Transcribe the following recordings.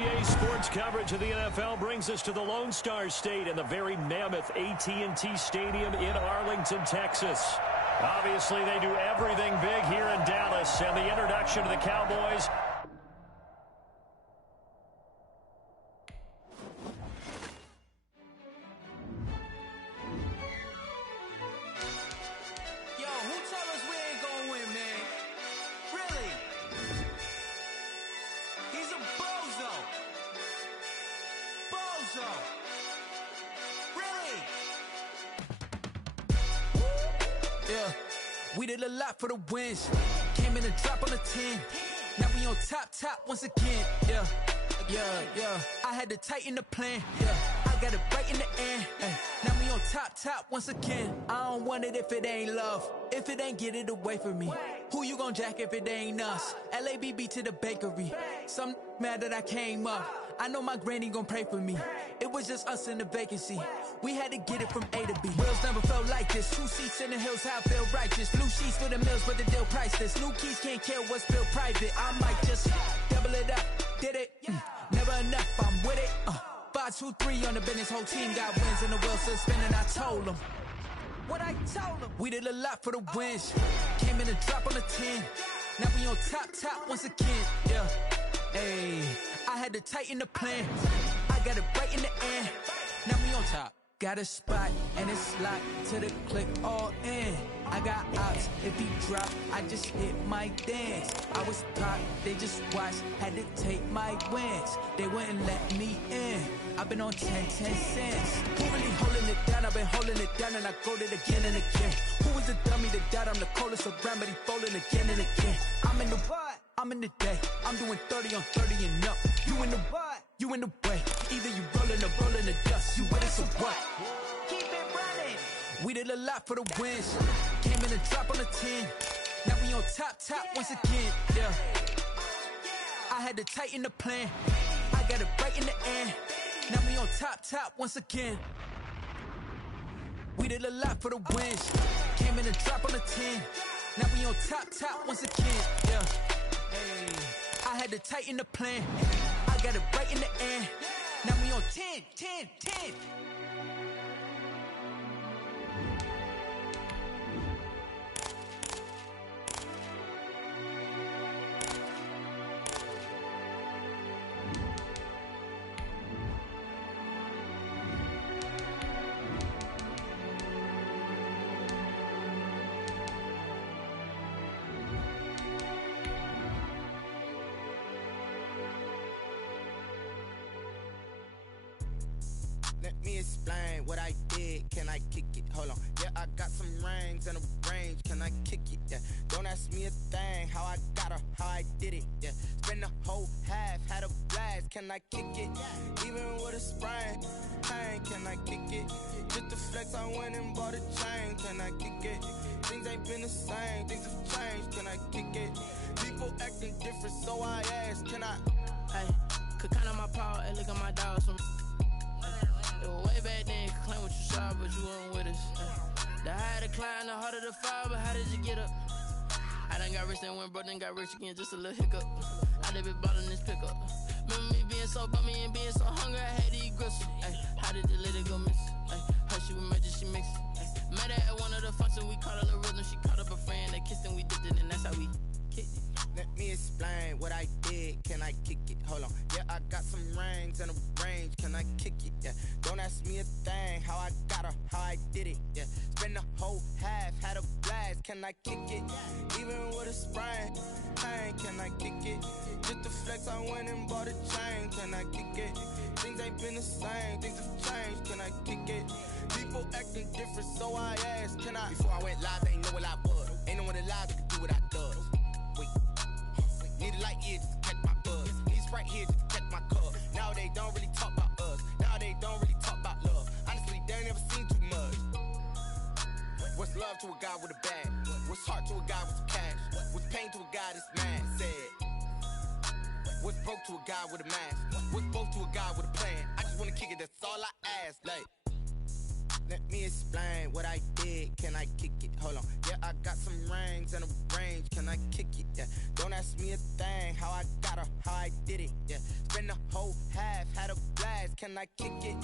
NBA sports coverage of the NFL brings us to the Lone Star State and the very mammoth AT&T Stadium in Arlington, Texas. Obviously, they do everything big here in Dallas, and the introduction to the Cowboys. We did a lot for the wins. Came in a drop on the 10. Now we on top once again. Yeah. I had to tighten the plan. Yeah. I got it right in the end. Now we on top once again. I don't want it if it ain't love. If it ain't, get it away from me. Who you gon' jack if it ain't us? LABB to the bakery. Some mad that I came up. I know my granny gon' pray for me. It was just us in the vacancy. We had to get it from A to B. Wheels never felt like this. 2 seats in the hills, how I feel righteous. Blue sheets for the mills, but the deal priceless. New keys can't care what's built private. I might just double it up. Did it? Never enough, I'm with it. 5, 2, 3 on the business. Whole team got wins and the wheels still spinning. I told them what I told them. We did a lot for the wins. Came in a drop on the 10. Now we on top once again. Yeah. Hey, I had to tighten the plan. I got it right in the end. Now we on top. Got a spot and it's locked to the click all in. I got ops, if he drop, I just hit my dance. I was pop, they just watched, had to take my wins. They wouldn't let me in. I've been on 10 cents. Who really holding it down? I've been holding it down and I go it again and again. Who was the dummy that doubt I'm the coldest around, but he folding again and again. I'm in the what? I'm in the day. I'm doing 30 on 30 and up. You in the what? You in the way. Either you rolling or rolling the dust. You with it, so what? Keep it running. We did a lot for the wins. Came in a drop on the 10. Now we on top once again. Yeah. I had to tighten the plan. I got it right in the end. Now we on top once again. We did a lot for the wins. Came in a drop on the 10. Now we on top once again. Yeah. Hey, I had to tighten the plan. I got it right in the end. Now we on 10. Let me explain what I did. Can I kick it? Hold on. Yeah, I got some rings and a range. Can I kick it? Yeah. Don't ask me a thing. How I got her, how I did it. Yeah. Spend the whole half, had a blast. Can I kick it? Even with a sprain. Hey, can I kick it? Just the flex, I went and bought a chain. Can I kick it? Things ain't been the same. Things have changed. Can I kick it? People acting different, so I asked. Can I? Hey, could count on my power and look at my dogs from. It was way back then, could claim what you saw, but you weren't with us. The higher the climb, the harder the fall, but how did you get up? I done got rich, then went broke, then got rich again, just a little hiccup. I done been ballin' this pickup. Remember me being so bummy and being so hungry, I had to eat gristle. Ay, how did the lady go miss? Ay, her she was magic, she mixed. Met her at one of the functions, we caught a little rhythm, she caught up a friend, they kissed and we dipped it, and that's how we kicked it. Let me explain what I did. Can I kick it? Hold on. Yeah, I got some rings and a range. Can I kick it? Yeah. Don't ask me a thing. How I got her, how I did it. Yeah. Spend the whole half, had a blast. Can I kick it? Even with a sprain. Hey, can I kick it? Just the flex, I went and bought a chain. Can I kick it? Things ain't been the same. Things have changed. Can I kick it? People acting different, so I asked. Can I? Before I went live, they ain't know what I was. Ain't no one alive that could do what I does. Wait. Need a light here just to catch my buzz. Need Sprite here just to catch my cup. Now they don't really talk about us. Now they don't really talk about love. Honestly, they ain't never seen too much. What's love to a guy with a bag? What's heart to a guy with some cash? What's pain to a guy that's mad? Said. What's broke to a guy with a mask? What's both to a guy with a plan? I just wanna kick it, that's all I ask. Like, Let me explain what I did. Can I kick it? Hold on. Yeah, I got some rings and a range. Can I kick it? Yeah. Don't ask me a thing. How I got her, how I did it. Yeah. Spend the whole half, had a blast. Can I kick it?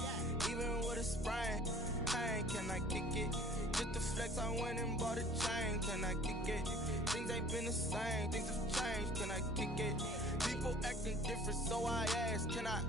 Even with a sprain, pain. Can I kick it? Just the flex, I went and bought a chain. Can I kick it? Things ain't been the same. Things have changed. Can I kick it? People acting different, so I ask. Can I?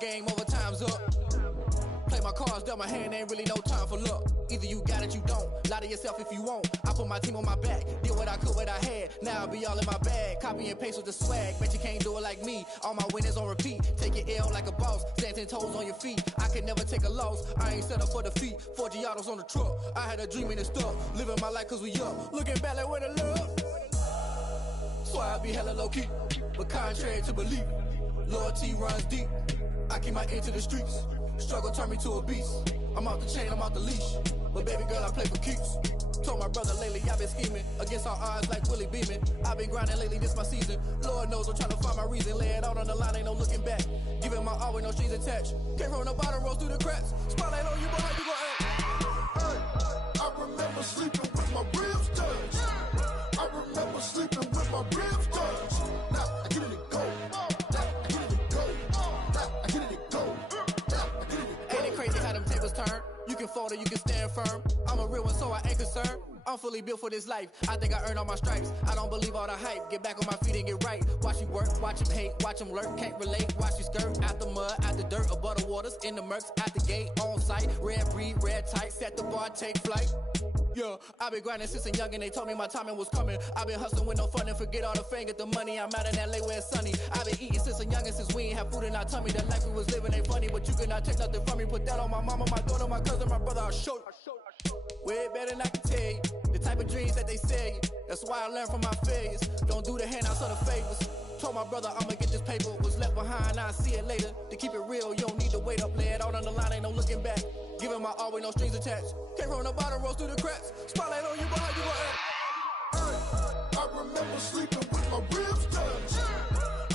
Game over, time's up. Play my cards, dealt my hand, ain't really no time for luck. Either you got it, you don't. Lie to yourself if you won't. I put my team on my back, did what I could, what I had. Now I'll be all in my bag. Copy and paste with the swag. Bet you can't do it like me. All my winners on repeat. Take your L like a boss. Stand 10 toes on your feet. I can never take a loss. I ain't set up for defeat. 4 Giottos on the truck. I had a dream and it's stuck. Living my life cause we up. Looking back like where the love. So I be hella low key. But contrary to belief, loyalty runs deep. I keep my ear to the streets. Struggle turned me to a beast. I'm off the chain, I'm off the leash. But baby girl, I play for keeps. Told my brother lately, I've been scheming. Against all odds like Willie Beeman. I've been grinding lately, this my season. Lord knows I'm trying to find my reason. Lay it out on the line, ain't no looking back. Giving my all with no strings attached. Came from the bottom, rose through the cracks. Spotlight on you, boy, how you gon' act? Hey, I remember sleeping with my ribs touched. I remember sleeping with my ribs touched. Now I get it and go. Turn. You can fold or you can stand firm. I'm a real one, so I ain't concerned. I'm fully built for this life. I think I earned all my stripes. I don't believe all the hype. Get back on my feet and get right. Watch you work, watch him hate, watch him lurk. Can't relate, watch you skirt. Out the mud, out the dirt, above the waters, in the murks, at the gate, on site. Red breed, red tight, set the bar, take flight. Yeah, I've been grinding since a young and they told me my timing was coming. I've been hustling with no fun and forget all the fame, get the money. I'm out in LA where it's sunny. I've been eating since a young and since we ain't have food in our tummy. The life we was living ain't funny, but you cannot take nothing from me. Put that on my mama, my daughter, my cousin, my brother, I'll show you. Way better than I can tell you. The type of dreams that they sell you. That's why I learned from my failures. Don't do the handouts or the favors. Told my brother I'ma get this paper. Was left behind, I'll see it later. To keep it real, you don't need to wait up. Lay it out on the line, ain't no looking back. Giving my all with no strings attached. Came from the bottom, rose through the cracks. Spotlight on you, boy, how you gon' act? Hey, I remember sleeping with my ribs touched.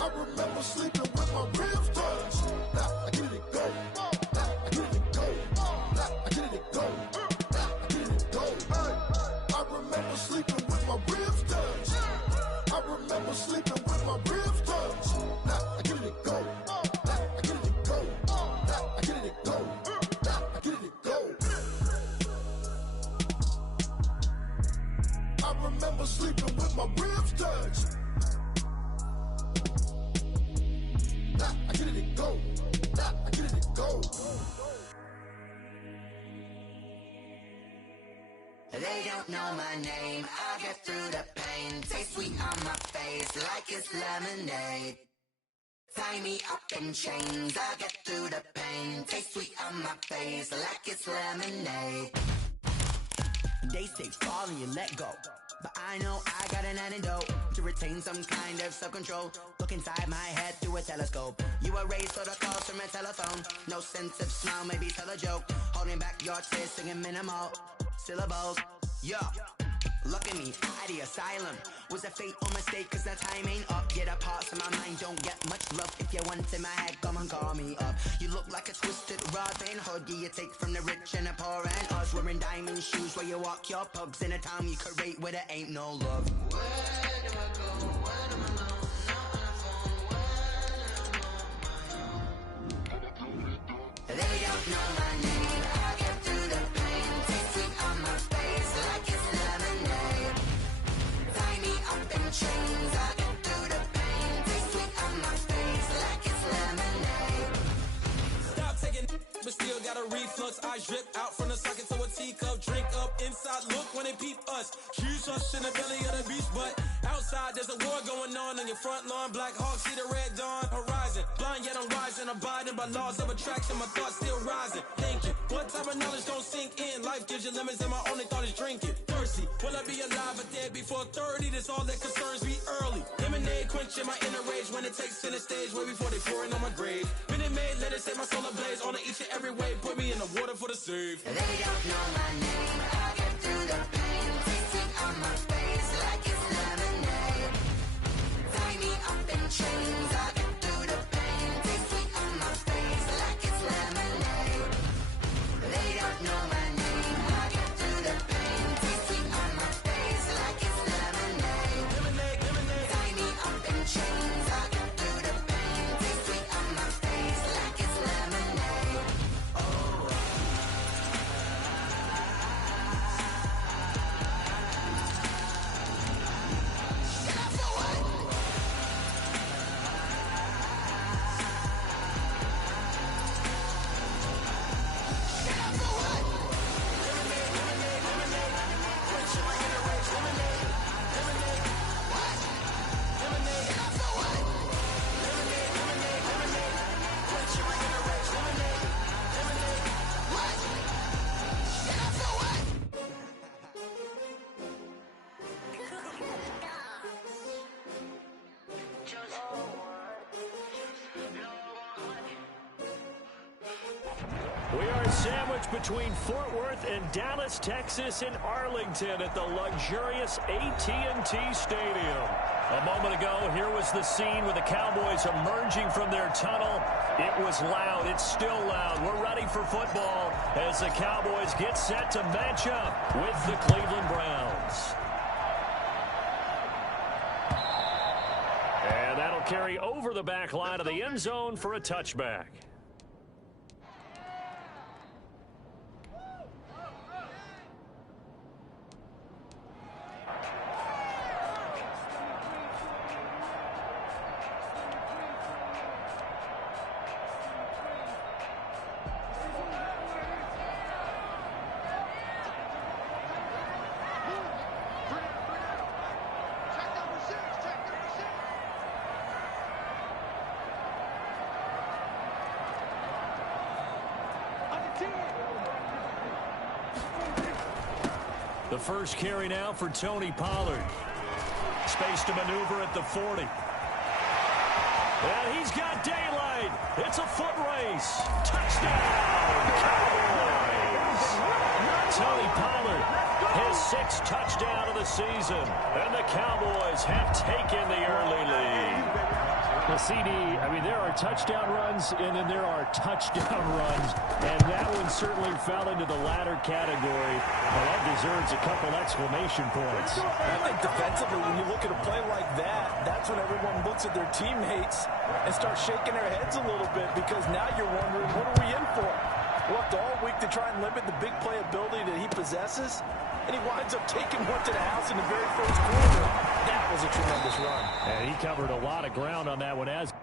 I remember sleeping with my ribs touched. Now I get it and go. Now I get it and go. Now I get it and go. Now I get it and go. Hey, I remember sleeping with my ribs touched. I remember sleeping with my ribs touched. Now I get it and go. Now I get it and go. Now I get it and go. Now I get it and go. I remember sleeping with my ribs touched. Now I get it and go. Now I get it and go. They don't know my name, I get through the pain. Taste sweet on my face like it's lemonade. Tie me up in chains, I get through the pain. Taste sweet on my face like it's lemonade. They say fall and you let go, but I know I got an antidote to retain some kind of self-control. Look inside my head through a telescope. You erase all the calls from a telephone. No sense of smile, maybe tell a joke. Holding back your tears, singing minimal syllables. Yo, look at me, at the asylum. Was a fate or mistake, cause the time ain't up. Yet a parts of my mind don't get much love. If you want in my head, come and call me up. You look like a twisted Robin Hood. You take from the rich and the poor and us. Wearing diamond shoes where you walk your pugs. In a town you could rate where there ain't no love. Where do I go? When I'm alone? Not on the phone. When I'm on my own. They don't know my name. I get through the pain. Taste sweet on my face like it's lemonade. Tie me up in chains. I get through the pain. Taste sweet on my face like it's lemonade. Stop taking, but still got a reflux. eyes drip out from the socket to a teacup. Drink up inside, look when they peep us. Choose us in the belly of the beast, but outside there's a war going on your front lawn. Black Hawks see the red dawn horizon. Blind yet I'm rising, abiding by laws of attraction. My thoughts still rising. Thinking, what type of knowledge don't sink in? Life gives you limits and my only thought is drinking. Thirsty, will I be alive or dead before 30? That's all that concerns me early. Lemonade quenching my inner rage when it takes center stage. Way before they pouring on my grave. Minute Maid, let it set my soul ablaze. On each and every way, put me in the water for the save. They don't know my name. I get through the pain. Tasting on my face like it's lemonade. Tie me up in chains. I get through the pain. Tasting on my face like it's lemonade. They don't know my name. I get through the pain. Tasting on my face like it's lemonade. Tie me up in chains. I get through the pain. Tasting on my face like it's lemonade. We are sandwiched between Fort Worth and Dallas, Texas, and Arlington at the luxurious AT&T Stadium. A moment ago, here was the scene with the Cowboys emerging from their tunnel. It was loud. It's still loud. We're ready for football as the Cowboys get set to match up with the Cleveland Browns. And that'll carry over the back line of the end zone for a touchback. The first carry now for Tony Pollard. Space to maneuver at the 40. And he's got daylight. It's a foot race. Touchdown, Cowboys. Tony Pollard, his 6th touchdown of the season. And the Cowboys have taken the early lead. The CD, I mean, there are touchdown runs, and then there are touchdown runs, and that one certainly fell into the latter category. Well, that deserves a couple exclamation points. I think defensively, when you look at a play like that, that's when everyone looks at their teammates and starts shaking their heads a little bit, because now you're wondering, what are we in for? Worked all week to try and limit the big play ability that he possesses, and he winds up taking one to the house in the very first quarter. That was a tremendous run. And he covered a lot of ground on that one. As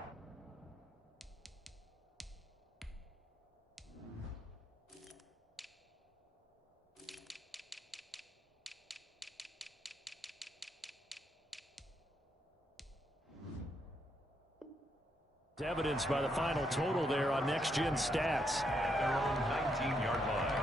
evidenced by the final total there on Next Gen Stats. At their own 19-yard line.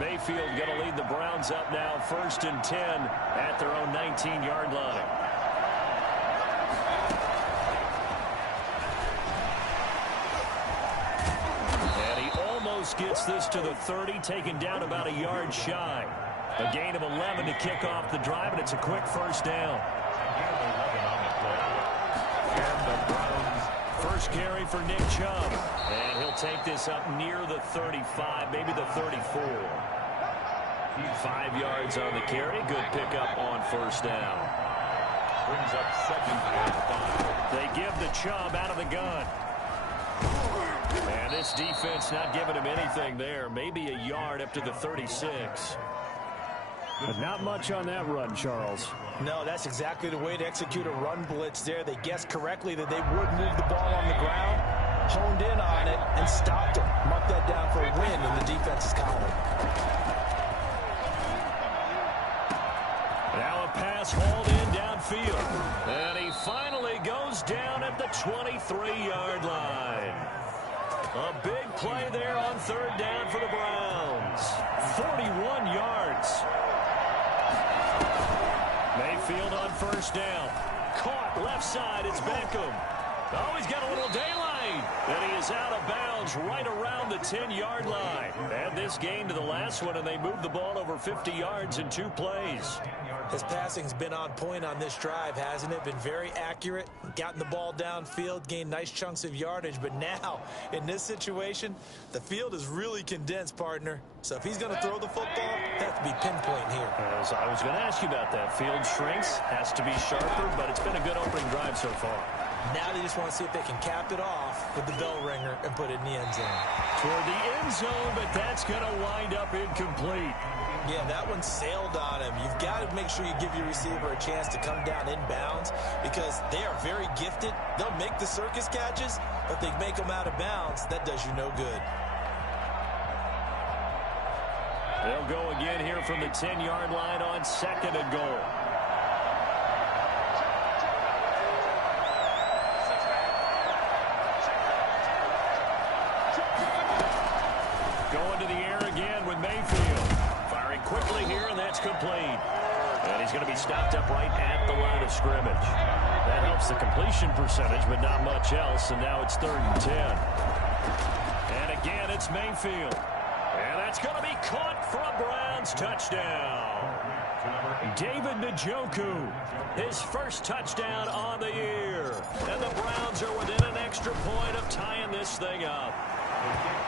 Mayfield going to lead the Browns up now, 1st and 10 at their own 19-yard line. And he almost gets this to the 30, taken down about a yard shy. A gain of 11 to kick off the drive, and it's a quick first down. First carry for Nick Chubb. And he'll take this up near the 35, maybe the 34. 5 yards on the carry. Good pickup on first down. Brings up 2nd and 5. They give the Chubb out of the gun. And This defense not giving him anything there. Maybe a yard up to the 36. But not much on that run, Charles. No, that's exactly the way to execute a run blitz there. They guessed correctly that they would move the ball on the ground, honed in on it, and stopped it. Mark that down for a win in the defense's column. Now a pass hauled in downfield. And he finally goes down at the 23-yard line. A big play there on third down for the Browns. 41 yards. Mayfield on first down. Caught left side. It's Beckham. Oh, he's got a little daylight. And he is out of bounds right around the 10-yard line. Add this game to the last one, and they moved the ball over 50 yards in 2 plays. His passing's been on point on this drive, hasn't it? Been very accurate, gotten the ball downfield, gained nice chunks of yardage. But now, in this situation, the field is really condensed, partner. So if he's going to throw the football, they have to be pinpoint here. As I was going to ask you about that. Field shrinks, has to be sharper, but it's been a good opening drive so far. Now they just want to see if they can cap it off with the bell ringer and put it in the end zone. Toward the end zone, but that's going to wind up incomplete. Yeah, that one sailed on him. You've got to make sure you give your receiver a chance to come down inbounds because they are very gifted. They'll make the circus catches, but if they make them out of bounds, that does you no good. They'll go again here from the 10-yard line on 2nd and goal. Going to the air again with Mayfield. Firing quickly here, and that's complete. And he's going to be stopped up right at the line of scrimmage. That helps the completion percentage, but not much else, and now it's 3rd and 10. And again, it's Mayfield. And that's going to be caught for a Browns touchdown. David Njoku, his first touchdown on the year. And the Browns are within an extra point of tying this thing up.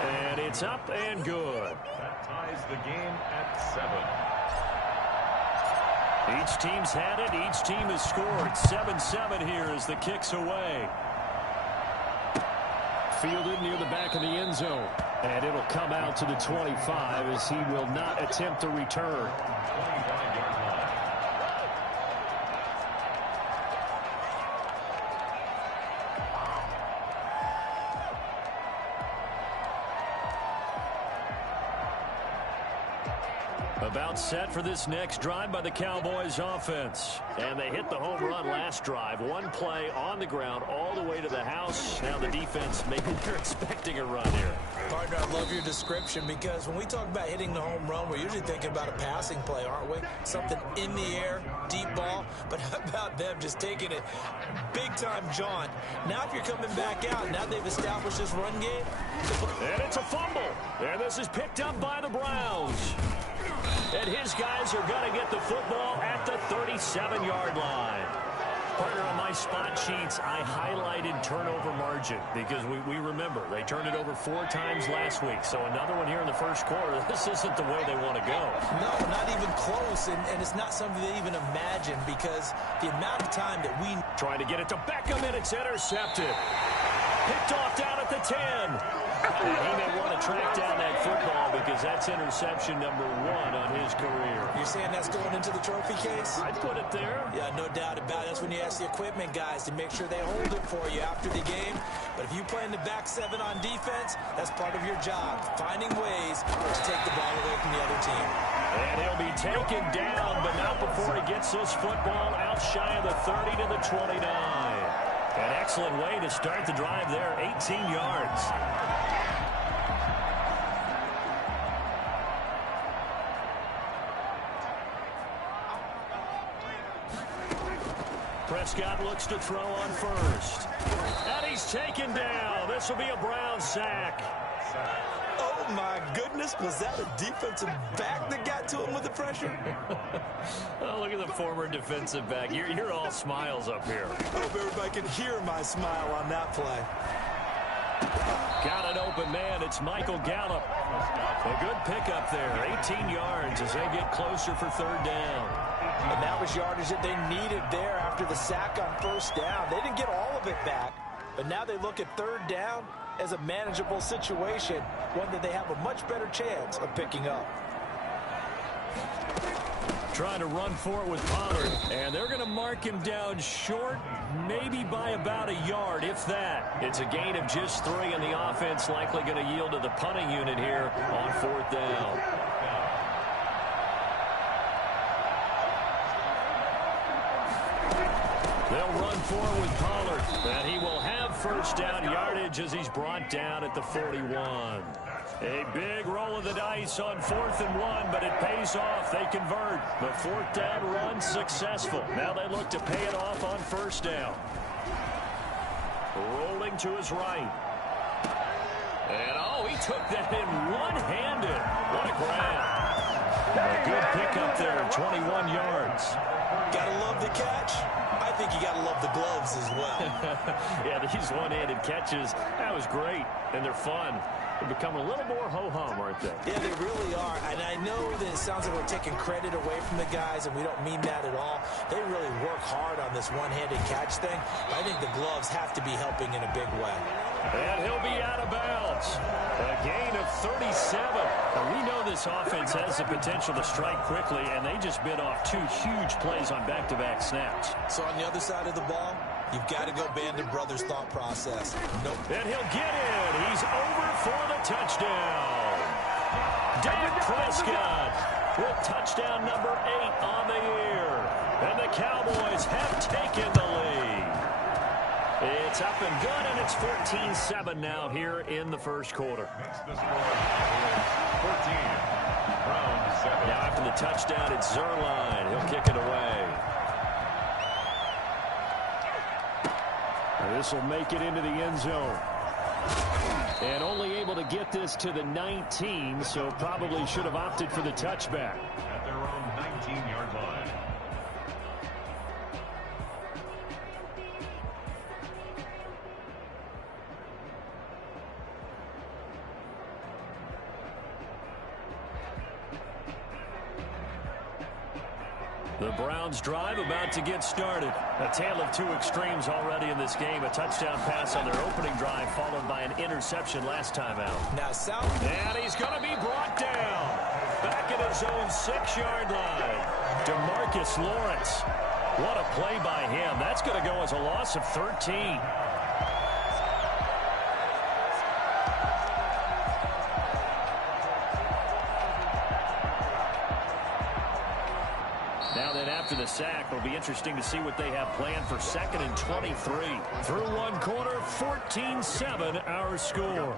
And it's up and good. That ties the game at 7. Each team's had it. Each team has scored. 7-7 here as the kick's away. Fielded near the back of the end zone. And it'll come out to the 25 as he will not attempt to return. 25-yard line. About set for this next drive by the Cowboys offense. And they hit the home run last drive. One play on the ground all the way to the house. Now the defense, maybe they're expecting a run here. Partner, I love your description because when we talk about hitting the home run, we're usually thinking about a passing play, aren't we? Something in the air, deep ball. But how about them just taking it big-time jaunt? Now if you're coming back out, now they've established this run game. And it's a fumble. And this is picked up by the Browns. And his guys are going to get the football at the 37-yard line. Partner, on my spot sheets, I highlighted turnover margin because we remember they turned it over 4 times last week. So another one here in the first quarter. This isn't the way they want to go. No, not even close. And it's not something they even imagine because the amount of time that we... Trying to get it to Beckham, and it's intercepted. Picked off down at the 10. And he may want to track down that football because that's interception number 1 on his career. You're saying that's going into the trophy case? I'd put it there. Yeah, no doubt about it. That's when you ask the equipment guys to make sure they hold it for you after the game. But if you play in the back 7 on defense, that's part of your job, finding ways to take the ball away from the other team. And he'll be taken down, but not before he gets this football out shy of the 30 to the 29. An excellent way to start the drive there, 18 yards. Prescott looks to throw on first. And he's taken down. This will be a Brown sack. Oh, my goodness. Was that a defensive back that got to him with the pressure? Oh, look at the former defensive back. You're all smiles up here. I hope everybody can hear my smile on that play. Got an open man. It's Michael Gallup. A good pickup there. 18 yards as they get closer for 3rd down. And that was yardage that they needed there after the sack on 1st down. They didn't get all of it back, But now they look at third down as a manageable situation, one that they have a much better chance of picking up. Trying to run for it with Pollard, and they're going to mark him down short, maybe by about a yard, if that. It's a gain of just 3, and the offense likely going to yield to the punting unit here on 4th down. They'll run forward with Pollard, and he will have first down yardage as he's brought down at the 41. A big roll of the dice on 4th and 1, but it pays off. They convert. The 4th down run successful. Now they look to pay it off on 1st down. Rolling to his right. And, oh, he took that in one-handed. What a grab. A good pickup there, 21 yards. Gotta love the catch. I think you gotta love the gloves as well. Yeah, these one-handed catches, that was great, and they're fun. They become a little more ho-hum, aren't they? Yeah, they really are. And I know that it sounds like we're taking credit away from the guys, and we don't mean that at all. They really work hard on this one-handed catch thing. I think the gloves have to be helping in a big way. And he'll be out of bounds. A gain of 37. Now, we know this offense has the potential to strike quickly, and they just bit off 2 huge plays on back-to-back snaps. So on the other side of the ball, you've got to go Bandon Brothers' thought process. Nope. And he'll get in. He's over for the touchdown. Dak Prescott with touchdown number 8 on the year. And the Cowboys have taken the lead. It's up and good, and it's 14-7 now here in the first quarter. The score, 14. Browns 7. Now after the touchdown, it's Zerline. He'll kick it away. This will make it into the end zone. And only able to get this to the 19, so probably should have opted for the touchback. At their own 19-yard line. The Browns drive about to get started. A tale of 2 extremes already in this game. A touchdown pass on their opening drive followed by an interception last time out. Now, and he's going to be brought down. Back at his own 6-yard line. DeMarcus Lawrence. What a play by him. That's going to go as a loss of 13. Now then, after the sack, it'll be interesting to see what they have planned for 2nd and 23. Through one quarter, 14-7 our score.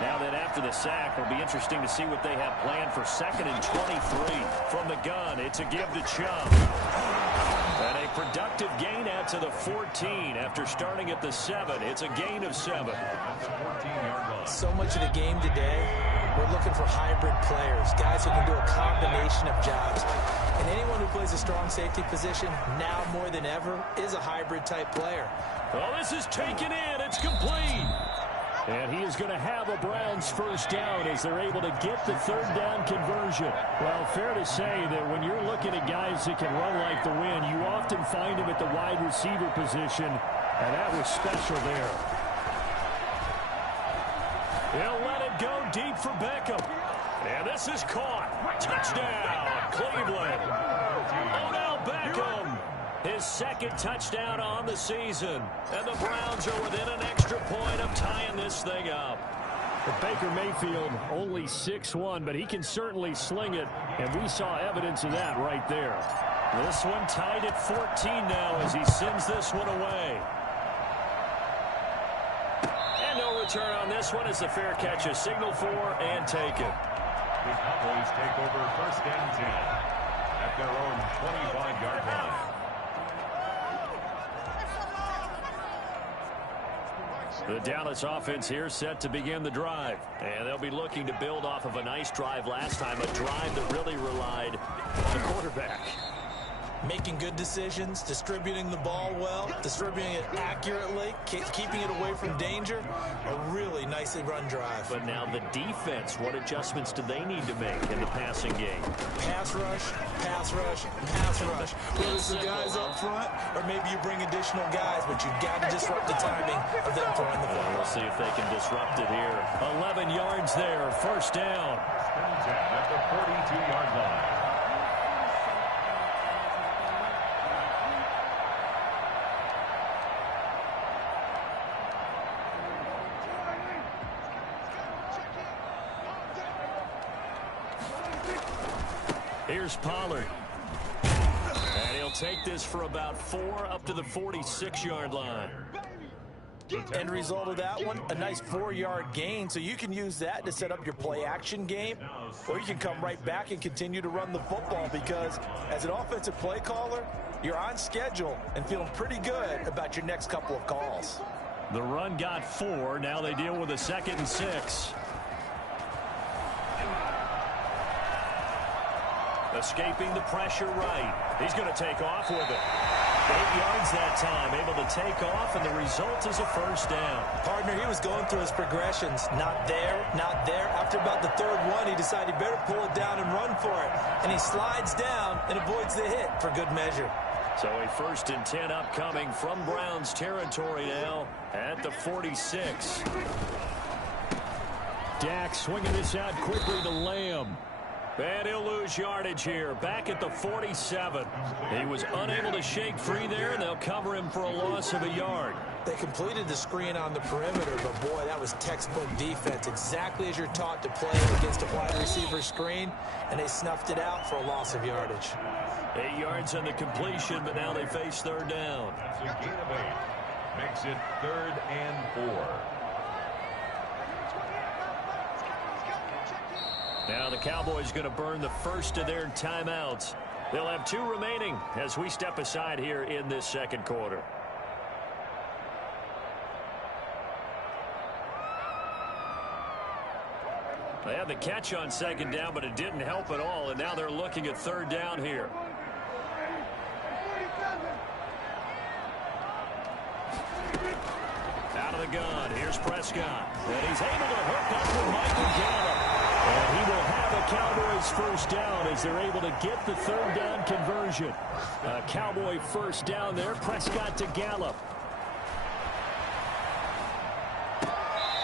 Now then, after the sack, it'll be interesting to see what they have planned for 2nd and 23. From the gun, it's a give to Chubb. And a productive gain out to the 14 after starting at the 7. It's a gain of 7. So much of the game today, we're looking for hybrid players, guys who can do a combination of jobs. And anyone who plays a strong safety position, now more than ever, is a hybrid type player. Well, this is taken in. It's complete. And he is going to have a Browns first down as they're able to get the 3rd down conversion. Well, fair to say that when you're looking at guys that can run like the wind, you often find them at the wide receiver position, and that was special there. He'll let it go deep for Beckham. And this is caught. Touchdown, Cleveland. Odell Beckham. His 2nd touchdown on the season. And the Browns are within an extra point of tying this thing up. But Baker Mayfield only 6'1", but he can certainly sling it. And we saw evidence of that right there. This one tied at 14 now as he sends this one away. And no return on this one as the fair catch is signaled for and taken. The Cowboys take over 1st and 10 at their own 25-yard line. The Dallas offense here set to begin the drive. And they'll be looking to build off of a nice drive last time, a drive that really relied on the quarterback. making good decisions, distributing the ball well, distributing it accurately, keeping it away from danger. A really nicely run drive. But now the defense, what adjustments do they need to make in the passing game? Pass rush, pass rush, pass rush. Whether it's the guys up front or maybe you bring additional guys, but you've got to disrupt the timing of them throwing the football. We'll see if they can disrupt it here. 11 yards there, first down. At the 42-yard line. Here's Pollard. And he'll take this for about 4 up to the 46-yard line. End result of that one, a nice 4-yard gain, so you can use that to set up your play-action game, or you can come right back and continue to run the football because as an offensive play caller, you're on schedule and feeling pretty good about your next couple of calls. The run got 4. Now they deal with a 2nd and 6. Escaping the pressure right. He's going to take off with it. 8 yards that time, able to take off, and the result is a first down. Partner, he was going through his progressions. Not there, not there. After about the 3rd one, he decided he better pull it down and run for it. And he slides down and avoids the hit for good measure. So a 1st and 10 upcoming from Browns territory now at the 46. Dak swinging this out quickly to Lamb. And he'll lose yardage here, back at the 47. He was unable to shake free there, and they'll cover him for a loss of a yard. They completed the screen on the perimeter, but boy, that was textbook defense, exactly as you're taught to play against a wide receiver screen, and they snuffed it out for a loss of yardage. 8 yards on the completion, but now they face 3rd down. That's a gain of 8. Makes it 3rd and 4. Now the Cowboys going to burn the first of their timeouts. They'll have 2 remaining as we step aside here in this 2nd quarter. They had the catch on 2nd down, but it didn't help at all, and now they're looking at 3rd down here. Out of the gun, here's Prescott. And he's able to hook up with Michael Gallup. And he will have a Cowboys first down as they're able to get the 3rd down conversion. A Cowboy first down there. Prescott to Gallup.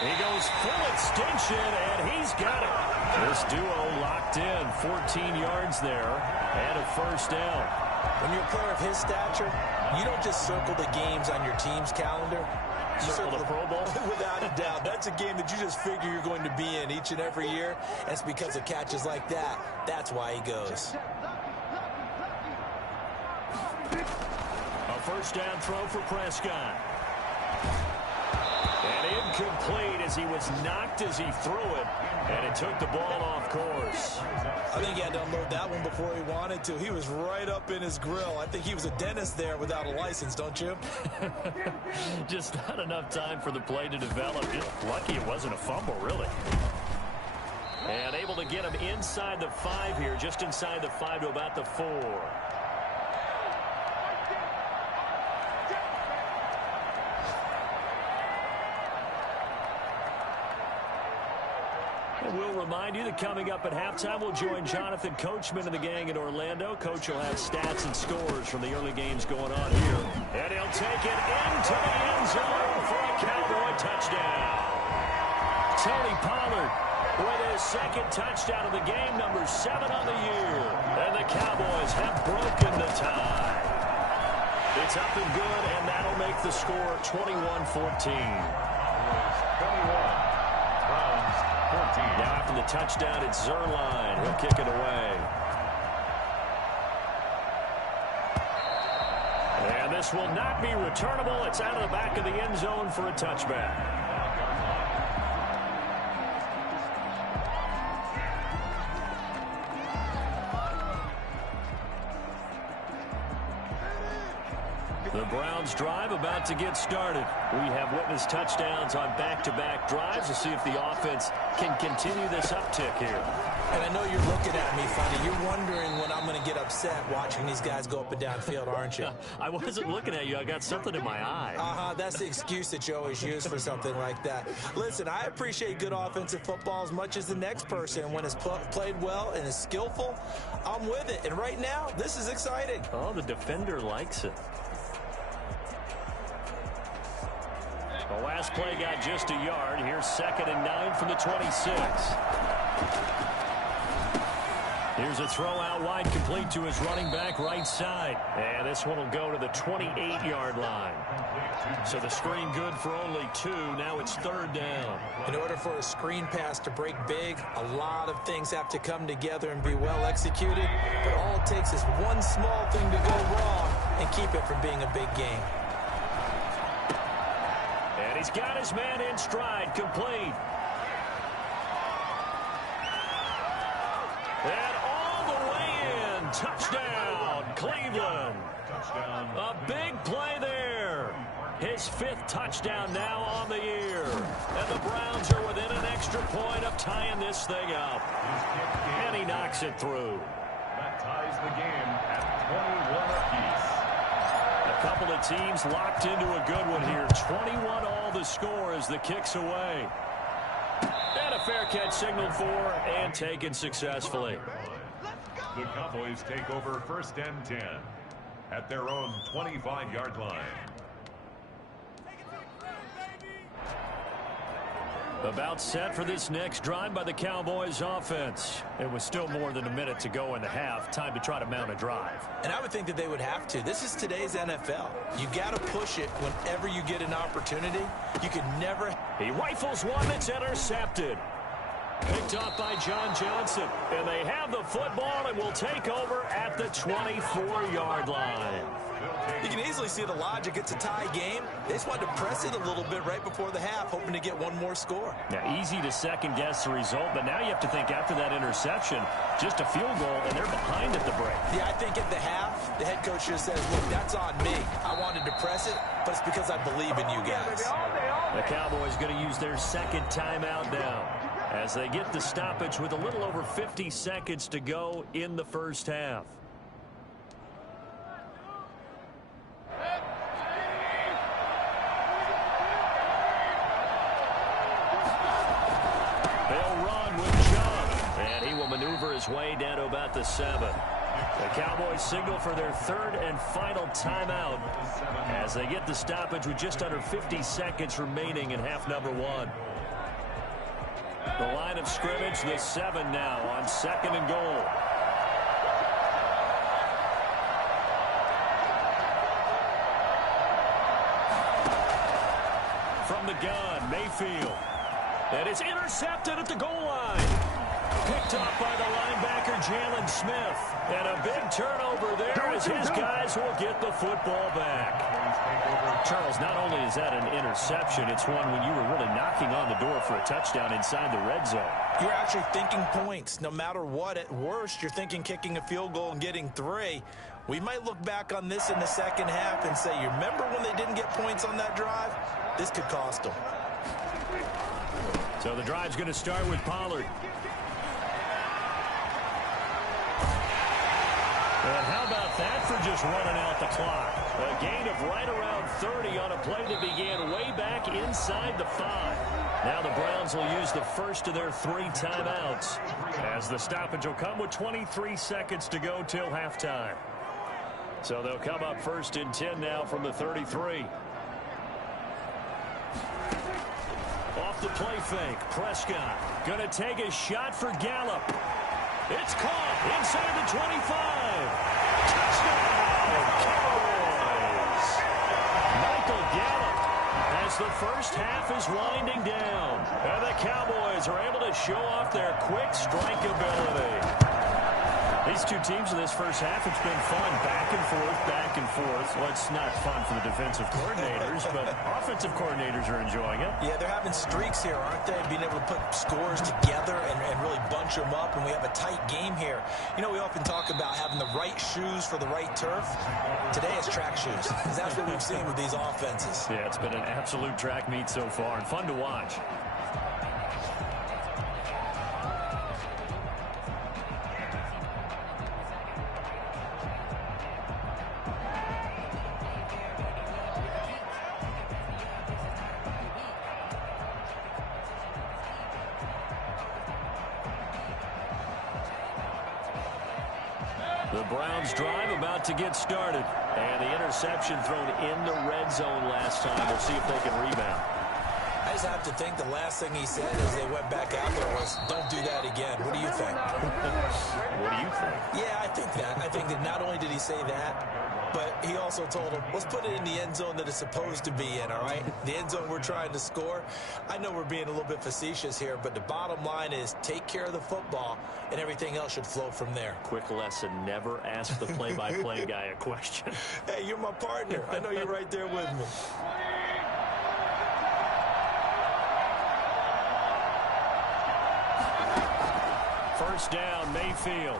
He goes full extension, and he's got it. This duo locked in. 14 yards there and a first down. When you're a player of his stature, you don't just circle the games on your team's calendar. You circle the Pro Bowl? Without a doubt. That's a game that you just figure you're going to be in each and every year. And it's because of catches like that. That's why he goes. A first down throw for Prescott. And incomplete as he was knocked as he threw it. And it took the ball off course. I think he had to unload that one before he wanted to. He was right up in his grill. I think he was a dentist there without a license, don't you? Just not enough time for the play to develop. Just lucky it wasn't a fumble, really. And able to get him inside the 5 here, just inside the 5 to about the 4. And we'll remind you that coming up at halftime, we'll join Jonathan Coachman and the gang in Orlando. Coach will have stats and scores from the early games going on here. And he'll take it into the end zone for a Cowboy touchdown. Tony Pollard with his 2nd touchdown of the game, number 7 on the year. And the Cowboys have broken the tie. It's up and good, and that'll make the score 21-14. 21. Now after the touchdown, it's Zerline. He'll kick it away. And this will not be returnable. It's out of the back of the end zone for a touchback. The Browns drive about to get started. We have witnessed touchdowns on back-to-back drives to see if the offense can continue this uptick here. And I know you're looking at me funny. You're wondering when I'm going to get upset watching these guys go up and down field, aren't you? I wasn't looking at you. I got something in my eye. That's the excuse that you always use for something like that. Listen, I appreciate good offensive football as much as the next person. When it's played well and is skillful, I'm with it. And right now, this is exciting. Oh, the defender likes it. The last play got just a yard. Here's 2nd and 9 from the 26. Here's a throw out wide, complete to his running back right side. And this one will go to the 28-yard line. So the screen good for only 2. Now it's 3rd down. In order for a screen pass to break big, a lot of things have to come together and be well executed. But all it takes is one small thing to go wrong and keep it from being a big game. And he's got his man in stride, complete. And all the way in, touchdown, Cleveland. A big play there. His 5th touchdown now on the year. And the Browns are within an extra point of tying this thing up. And he knocks it through. That ties the game at 21 apiece. A couple of teams locked into a good one here. 21 all the score as the kick's away. And a fair catch signaled for and taken successfully. The Cowboys take over 1st and 10 at their own 25-yard line. About set for this next drive by the Cowboys offense. It was still more than a minute to go in the half. Time to try to mount a drive. And I would think that they would have to. This is today's NFL. You got to push it whenever you get an opportunity. You can never. He rifles one that's intercepted. Picked off by John Johnson. And they have the football and will take over at the 24-yard line. You can easily see the logic. It's a tie game. They just wanted to press it a little bit right before the half, hoping to get one more score. Now, easy to second-guess the result, but now you have to think after that interception, just a field goal, and they're behind at the break. Yeah, I think at the half, the head coach just says, look, that's on me. I wanted to press it, but it's because I believe in you guys. The Cowboys going to use their 2nd timeout now as they get the stoppage with a little over 50 seconds to go in the first half. Maneuver his way down to about the 7. The Cowboys signal for their 3rd and final timeout as they get the stoppage with just under 50 seconds remaining in half number 1. The line of scrimmage, the 7 now on 2nd and goal. From the gun, Mayfield. And it's intercepted at the goal line. Picked off by the linebacker, Jalen Smith. And a big turnover there as his guys will get the football back. Charles, not only is that an interception, it's one when you were really knocking on the door for a touchdown inside the red zone. You're actually thinking points. No matter what, at worst, you're thinking kicking a field goal and getting 3. We might look back on this in the second half and say, you remember when they didn't get points on that drive? This could cost them. So the drive's going to start with Pollard. And how about that for just running out the clock? A gain of right around 30 on a play that began way back inside the 5. Now the Browns will use the first of their 3 timeouts as the stoppage will come with 23 seconds to go till halftime. So they'll come up 1st and 10 now from the 33. Off the play fake, Prescott going to take a shot for Gallup. It's caught inside the 25. Touchdown, Cowboys. Michael Gallup as the first half is winding down. And the Cowboys are able to show off their quick strike ability. These two teams in this first half, it's been fun. Back and forth, back and forth. Well, it's not fun for the defensive coordinators, but offensive coordinators are enjoying it. Yeah, they're having streaks here, aren't they? Being able to put scores together and really bunch them up, and we have a tight game here. You know, we often talk about having the right shoes for the right turf. Today it's track shoes, because that's what we've seen with these offenses. Yeah, it's been an absolute track meet so far, and fun to watch. The Browns drive about to get started. And the interception thrown in the red zone last time. We'll see if they can rebound. I just have to think the last thing he said as they went back out there was, don't do that again. What do you think? What do you think? Yeah, I think that. I think that not only did he say that, but he also told him, let's put it in the end zone that it's supposed to be in, all right? The end zone we're trying to score. I know we're being a little bit facetious here, but the bottom line is take care of the football, and everything else should flow from there. Quick lesson, never ask the play-by-play guy a question. Hey, you're my partner. I know you're right there with me. First down, Mayfield.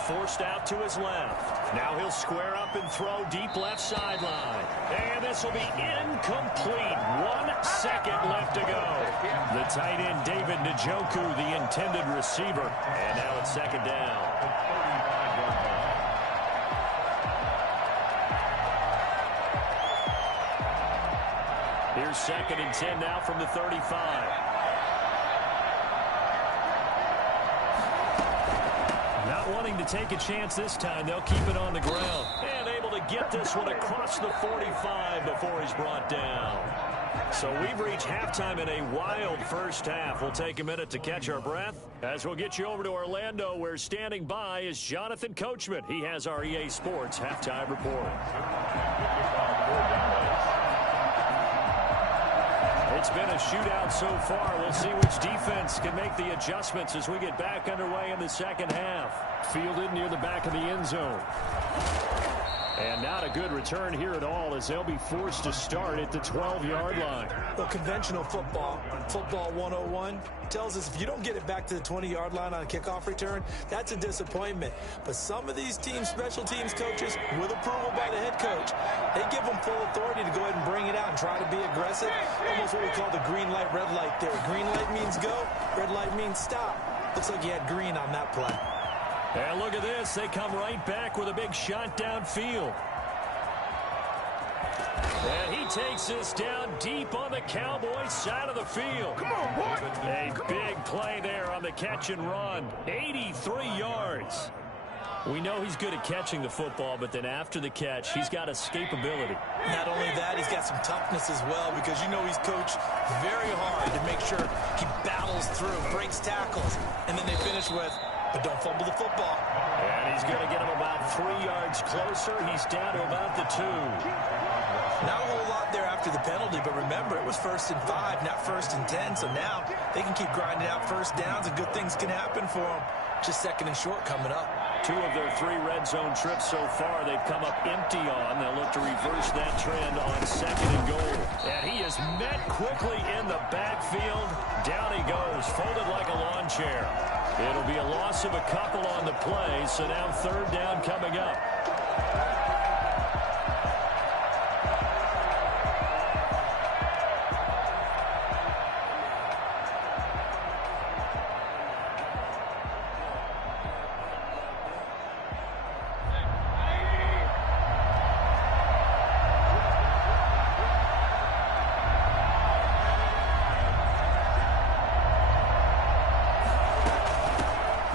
Forced out to his left. Now he'll square up and throw deep left sideline. And this will be incomplete. 1 second left to go. The tight end, David Njoku, the intended receiver. And now it's second down. Here's 2nd and 10 now from the 35. Not wanting to take a chance this time, they'll keep it on the ground. And able to get this one across the 45 before he's brought down. So we've reached halftime in a wild first half. We'll take a minute to catch our breath as we'll get you over to Orlando, where standing by is Jonathan Coachman. He has our EA Sports halftime report. It's been a shootout so far. We'll see which defense can make the adjustments as we get back underway in the second half. Fielded near the back of the end zone. And not a good return here at all, as they'll be forced to start at the 12-yard line. Well, conventional football 101, tells us if you don't get it back to the 20-yard line on a kickoff return, that's a disappointment. But some of these teams, special teams coaches, with approval by the head coach, they give them full authority to go ahead and bring it out and try to be aggressive. Almost what we call the green light, red light theory. Green light means go, red light means stop. Looks like he had green on that play. And look at this. They come right back with a big shot downfield. And he takes this down deep on the Cowboys side of the field. Come on, boy. A big play there on the catch and run. 83 yards. We know he's good at catching the football, but then after the catch, he's got escapability. Not only that, he's got some toughness as well, because you know he's coached very hard to make sure he battles through, breaks tackles, and then they finish with, but don't fumble the football. And he's going to get him about 3 yards closer. He's down to about the 2. Not a whole lot there after the penalty, but remember, it was 1st and 5, not 1st and 10, so now they can keep grinding out first downs, and good things can happen for them. Just 2nd and short coming up. 2 of their 3 red zone trips so far, they've come up empty on. They'll look to reverse that trend on 2nd and goal. And he is met quickly in the backfield. Down he goes, folded like a lawn chair. It'll be a loss of a couple on the play, so now 3rd down coming up.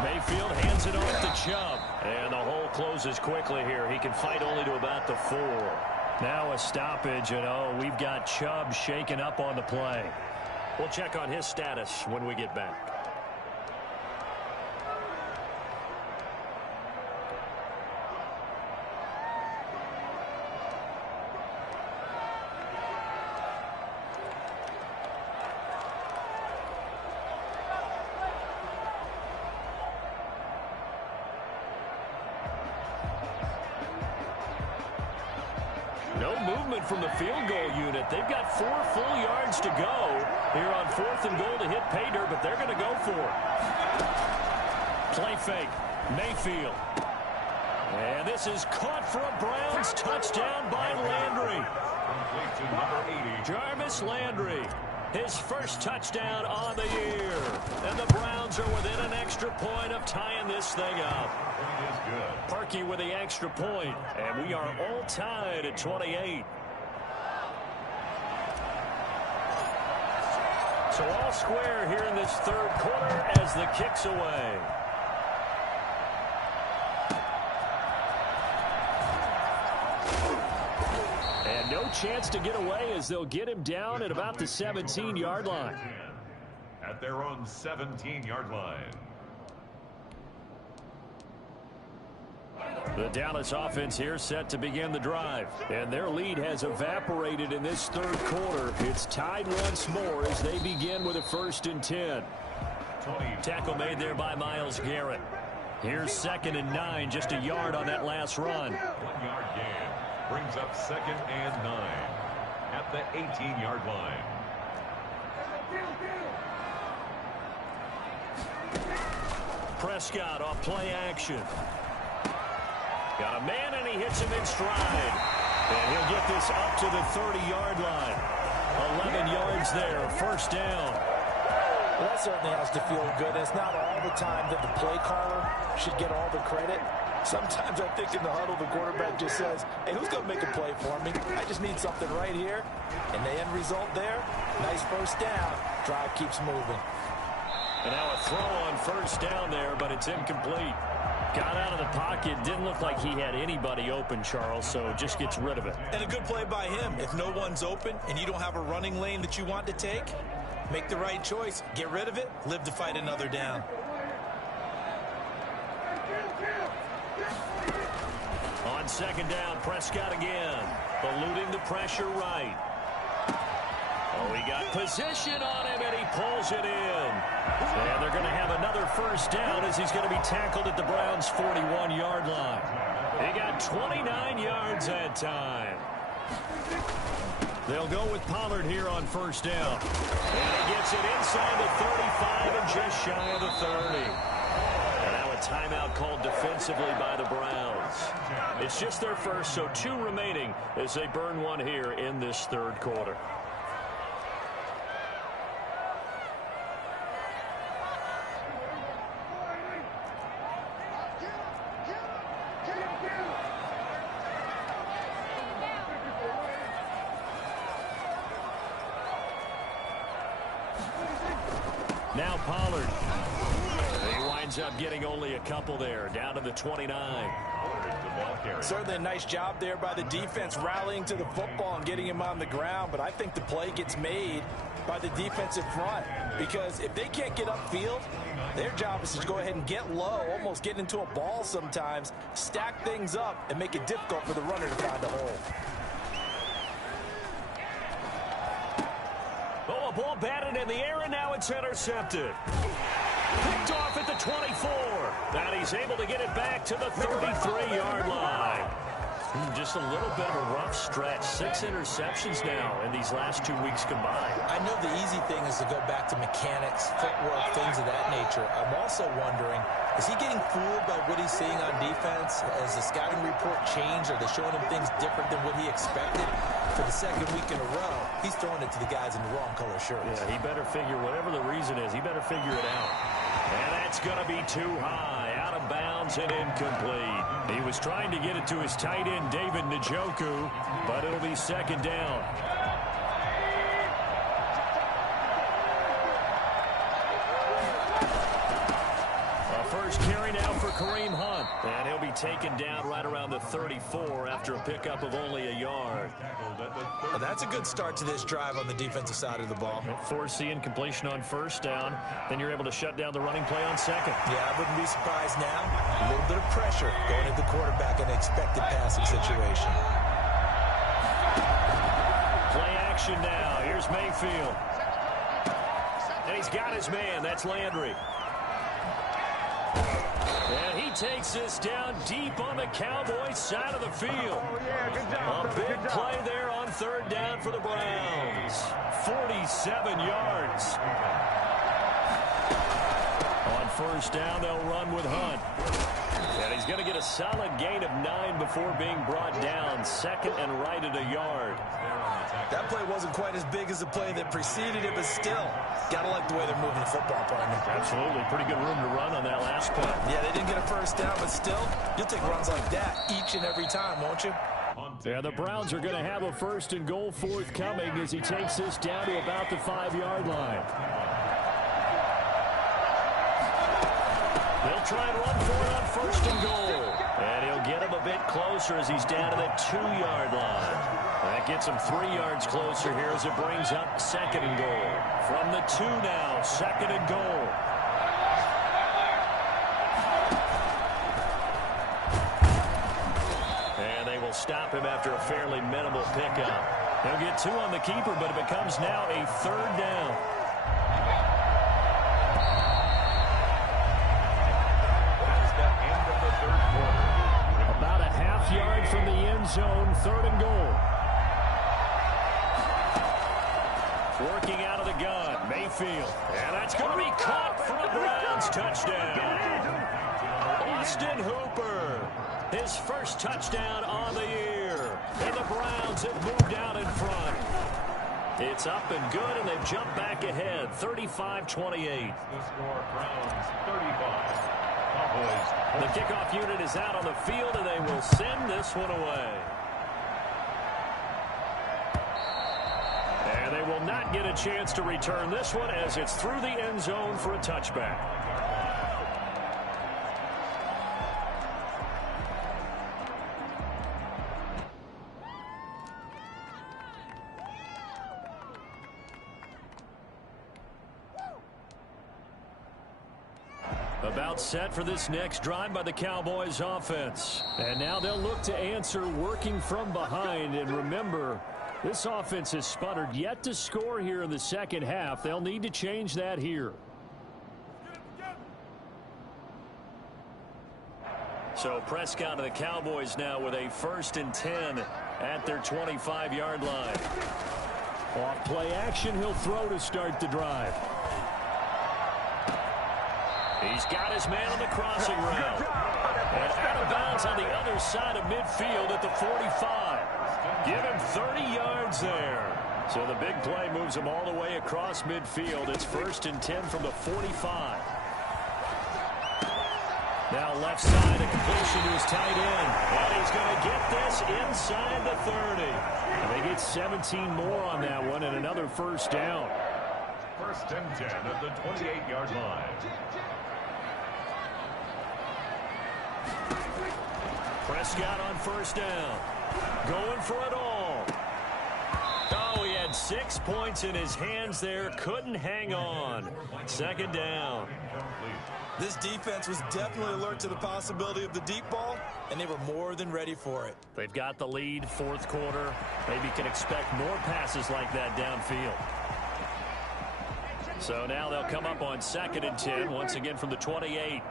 Mayfield hands it off to Chubb. And the hole closes quickly here. He can fight only to about the 4. Now a stoppage, and we've got Chubb shaken up on the play. We'll check on his status when we get back. No movement from the field goal unit. They've got 4 full yards to go here on 4th and goal to hit pay dirt, but they're going to go for it. Play fake. Mayfield. And this is caught for a Browns touchdown by Landry. Jarvis Landry. His first touchdown on the year. And the Browns are within an extra point of tying this thing up. Parkey with the extra point, and we are all tied at 28. So all square here in this 3rd quarter as the kick's away. no chance to get away as they'll get him down at about the 17-yard line. At their own 17-yard line. The Dallas offense here set to begin the drive. And their lead has evaporated in this third quarter. It's tied once more as they begin with a 1st and 10. Tackle made there by Myles Garrett. Here's 2nd and 9, just a yard on that last run. 1-yard gain brings up 2nd and 9 at the 18-yard line. Prescott off play action. Got a man, and he hits him in stride. And he'll get this up to the 30-yard line. 11 yards there, 1st down. Well, that certainly has to feel good. It's not all the time that the play caller should get all the credit. Sometimes I think in the huddle, the quarterback just says, hey, who's going to make a play for me? I just need something right here. And the end result there, nice 1st down. Drive keeps moving. And now a throw on 1st down there, but it's incomplete. Got out of the pocket. Didn't look like he had anybody open, Charles, so just gets rid of it. And a good play by him. If no one's open and you don't have a running lane that you want to take, make the right choice. Get rid of it. Live to fight another down. On 2nd down, Prescott again. Eluding the pressure right. Oh, he got position on him, and he pulls it in. And they're going to have another 1st down as he's going to be tackled at the Browns' 41-yard line. He got 29 yards that time. They'll go with Pollard here on 1st down. And he gets it inside the 35 and just shy of the 30. And now a timeout called defensively by the Browns. It's just their first, so 2 remaining as they burn one here in this 3rd quarter. Now Pollard. He winds up getting only a couple there, down to the 29. Certainly a nice job there by the defense, rallying to the football and getting him on the ground. But I think the play gets made by the defensive front, because if they can't get upfield, their job is to go ahead and get low, almost get into a ball sometimes, stack things up, and make it difficult for the runner to find a hole. Oh, a ball batted in the air, and now it's intercepted. Picked off at the 24. And he's able to get it back to the 33-yard line. Just a little bit of a rough stretch. 6 interceptions now in these last 2 weeks combined. I know the easy thing is to go back to mechanics, footwork, things of that nature. I'm also wondering, is he getting fooled by what he's seeing on defense? Has the scouting report changed? Are they showing him things different than what he expected? For the 2nd week in a row, he's throwing it to the guys in the wrong color shirts. Yeah, he better figure, whatever the reason is, he better figure it out. And that's going to be too high, out of bounds and incomplete. He was trying to get it to his tight end, David Njoku, but it'll be 2nd down. A first carry now for Kareem Hunt. And he'll be taken down right around the 34 after a pickup of only a yard. Well, that's a good start to this drive on the defensive side of the ball. Force the incompletion on 1st down. Then you're able to shut down the running play on 2nd. Yeah, I wouldn't be surprised now. A little bit of pressure going at the quarterback in an expected passing situation. Play action now. Here's Mayfield. And he's got his man. That's Landry. And he takes this down deep on the Cowboys' side of the field. A big play there on 3rd down for the Browns. 47 yards. On 1st down, they'll run with Hunt. And he's going to get a solid gain of 9 before being brought down. 2nd and right at a yard. That play wasn't quite as big as the play that preceded it, but still, got to like the way they're moving the football, partner. Absolutely. Pretty good room to run on that last play. Yeah, they didn't get a 1st down, but still, you'll take runs like that each and every time, won't you? Yeah, the Browns are going to have a 1st and goal forthcoming as he takes this down to about the 5-yard line. They'll try and run for it on 1st and goal. And he'll get him a bit closer as he's down to the 2-yard line. That gets him 3 yards closer here as it brings up 2nd and goal. From the 2 now, 2nd and goal. And they will stop him after a fairly minimal pickup. He'll get 2 on the keeper, but it becomes now a 3rd down. About a half-yard from the end zone, 3rd and goal. Working out of the gun, Mayfield. And that's going to be caught for a Browns touchdown. Austin Hooper, his first touchdown on the year. And the Browns have moved out in front. It's up and good, and they've jumped back ahead, 35-28. The score, Browns 35. The kickoff unit is out on the field, and they will send this one away. And they will not get a chance to return this one as it's through the end zone for a touchback. About set for this next drive by the Cowboys offense. And now they'll look to answer working from behind. And remember, this offense has sputtered yet to score here in the second half. They'll need to change that here. So Prescott of the Cowboys now with a 1st and 10 at their 25-yard line. Off play action, he'll throw to start the drive. He's got his man on the crossing route. And out of bounds on the other side of midfield at the 45. Give him 30 yards there. So the big play moves him all the way across midfield. It's 1st and 10 from the 45. Now left side, a completion to his tight end. And he's going to get this inside the 30. And they get 17 more on that one and another 1st down. 1st and 10 at the 28-yard line. Prescott on 1st down. Going for it all. Oh, he had 6 points in his hands there. Couldn't hang on. 2nd down. This defense was definitely alert to the possibility of the deep ball, and they were more than ready for it. They've got the lead, 4th quarter. Maybe can expect more passes like that downfield. So now they'll come up on 2nd and 10, once again from the 28.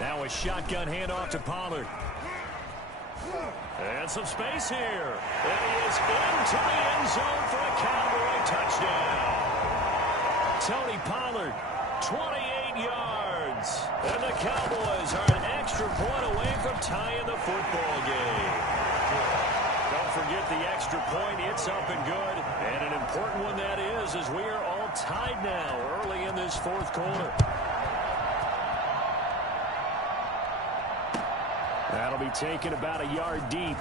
Now a shotgun handoff to Pollard. And some space here. And he is into the end zone for a Cowboy touchdown. Tony Pollard, 28 yards. And the Cowboys are an extra point away from tying the football game. Don't forget the extra point. It's up and good. And an important one that is, as we are all tied now early in this 4th quarter. That'll be taken about a yard deep.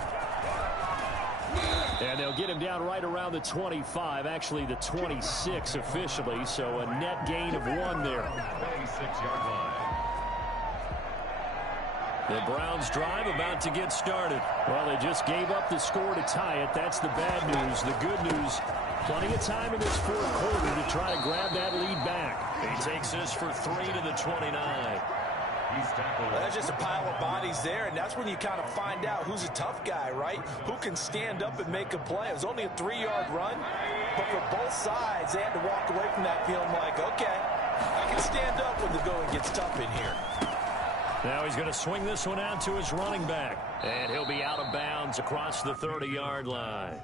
And they'll get him down right around the 25, actually the 26 officially, so a net gain of 1 there. 26-yard line. The Browns drive about to get started. Well, they just gave up the score to tie it. That's the bad news. The good news, plenty of time in this 4th quarter to try to grab that lead back. He takes this for 3 to the 29. That's just a pile of bodies there, and that's when you kind of find out who's a tough guy, right? Who can stand up and make a play. It was only a 3-yard run, but for both sides, they had to walk away from that feeling like, okay, I can stand up when the going gets tough in here. Now he's going to swing this one out to his running back, and he'll be out of bounds across the 30-yard line.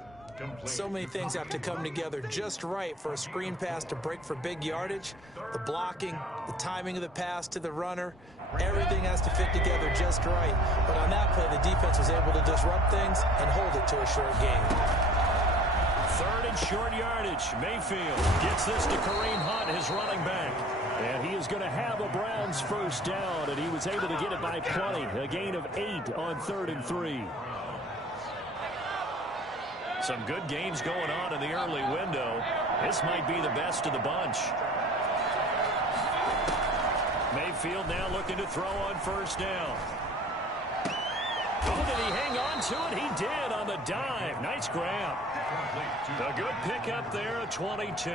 So many things have to come together just right for a screen pass to break for big yardage. The blocking, the timing of the pass to the runner, everything has to fit together just right. But on that play, the defense was able to disrupt things and hold it to a short gain. 3rd and short yardage. Mayfield gets this to Kareem Hunt, his running back. And he is going to have a Browns 1st down, and he was able to get it by plenty. A gain of 8 on 3rd and 3. Some good games going on in the early window. This might be the best of the bunch. Mayfield now looking to throw on first down. Oh, did he hang on to it? He did on the dive. Nice grab. A good pickup there, a 22.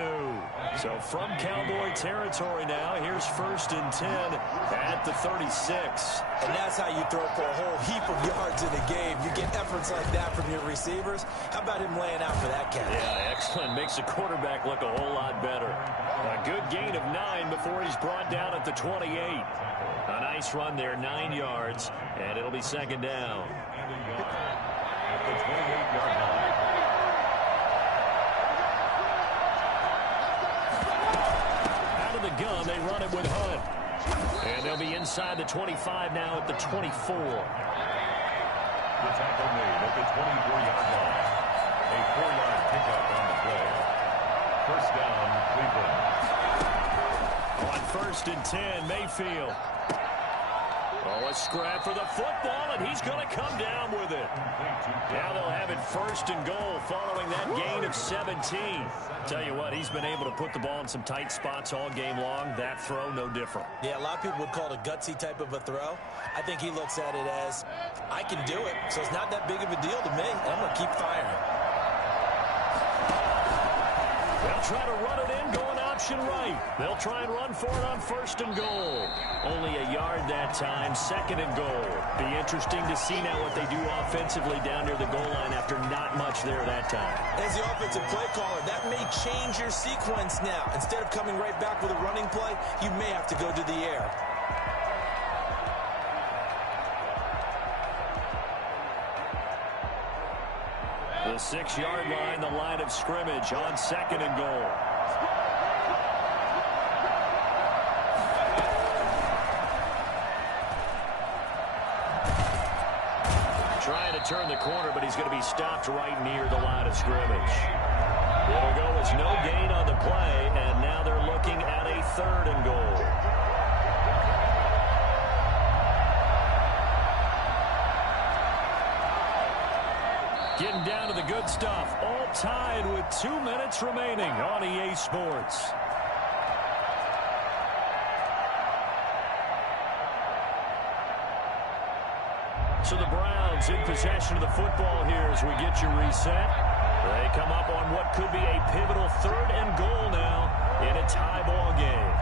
So from Cowboy territory now, here's 1st and 10 at the 36. And that's how you throw for a whole heap of yards in a game. You get efforts like that from your receivers. How about him laying out for that catch? Yeah, excellent. Makes the quarterback look a whole lot better. A good gain of 9 before he's brought down at the 28. A nice run there, 9 yards, and it'll be 2nd down. At the 28-yard line. Out of the gun, they run it with Hunt. And they'll be inside the 25 now at the 24. The tackle made at the 24-yard line. A 4-yard pickup on the play. 1st down, Cleveland. On 1st and 10, Mayfield. Oh, a scrap for the football, and he's going to come down with it. Now they'll have it 1st and goal following that gain of 17. Tell you what, he's been able to put the ball in some tight spots all game long. That throw, no different. Yeah, a lot of people would call it a gutsy type of a throw. I think he looks at it as, I can do it, so it's not that big of a deal to me. I'm going to keep firing. They'll try to run it in, going option right. They'll try and run for it on 1st and goal. Only a yard that time, 2nd and goal. Be interesting to see now what they do offensively down near the goal line after not much there that time. As the offensive play caller, that may change your sequence now. Instead of coming right back with a running play, you may have to go to the air. The 6-yard line, the line of scrimmage on 2nd and goal. Trying to turn the corner, but he's going to be stopped right near the line of scrimmage. It'll go as no gain on the play, and now they're looking at a 3rd and goal. Getting down to the good stuff. All tied with 2 minutes remaining on EA Sports. So the Browns in possession of the football here as we get you reset. They come up on what could be a pivotal 3rd and goal now in a tie ball game.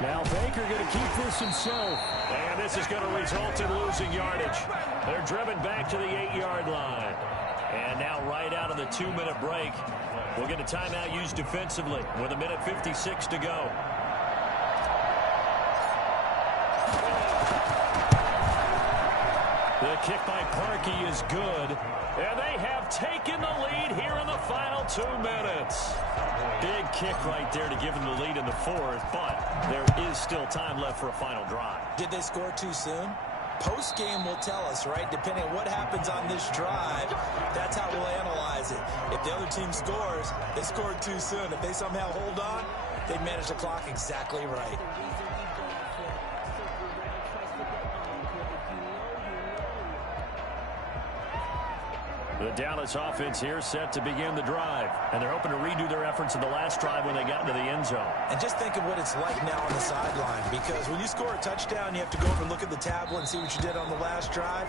Now Baker going to keep this himself. And this is going to result in losing yardage. They're driven back to the 8-yard line. And now right out of the 2-minute break, we'll get a timeout used defensively with 1:56 to go. The kick by Parkey is good. And they have taken the lead here in the final 2 minutes. Big kick right there to give them the lead in the 4th, but there is still time left for a final drive. Did they score too soon? Post-game will tell us, right? Depending on what happens on this drive, that's how we'll analyze it. If the other team scores, they scored too soon. If they somehow hold on, they manage the clock exactly right. The Dallas offense here set to begin the drive. And they're hoping to redo their efforts in the last drive when they got into the end zone. And just think of what it's like now on the sideline. Because when you score a touchdown, you have to go over and look at the tablet and see what you did on the last drive.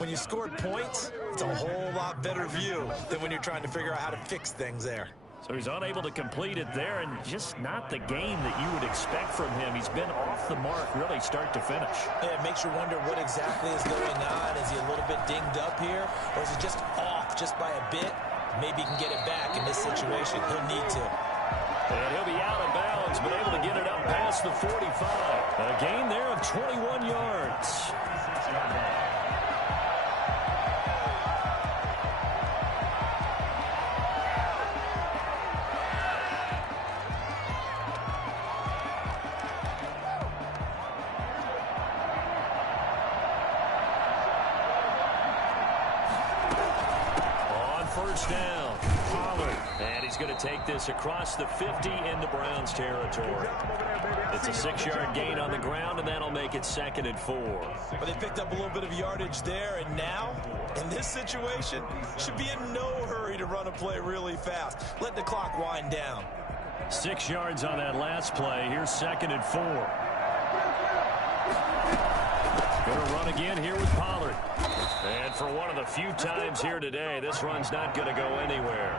When you scored points, it's a whole lot better view than when you're trying to figure out how to fix things there. So he's unable to complete it there, and just not the game that you would expect from him. He's been off the mark really start to finish. Yeah, it makes you wonder what exactly is going on. Is he a little bit dinged up here, or is he just off just by a bit? Maybe he can get it back in this situation. He'll need to. And he'll be out of bounds, but able to get it up past the 45. A gain there of 21 yards. First down, Pollard, And he's going to take this across the 50 into Browns territory. It's a 6-yard gain on the ground, and that'll make it 2nd and 4. But they picked up a little bit of yardage there, and now, in this situation, should be in no hurry to run a play really fast. Let the clock wind down. 6 yards on that last play. Here's 2nd and 4. Going to run again here with Pollard. And for one of the few times here today, this run's not going to go anywhere.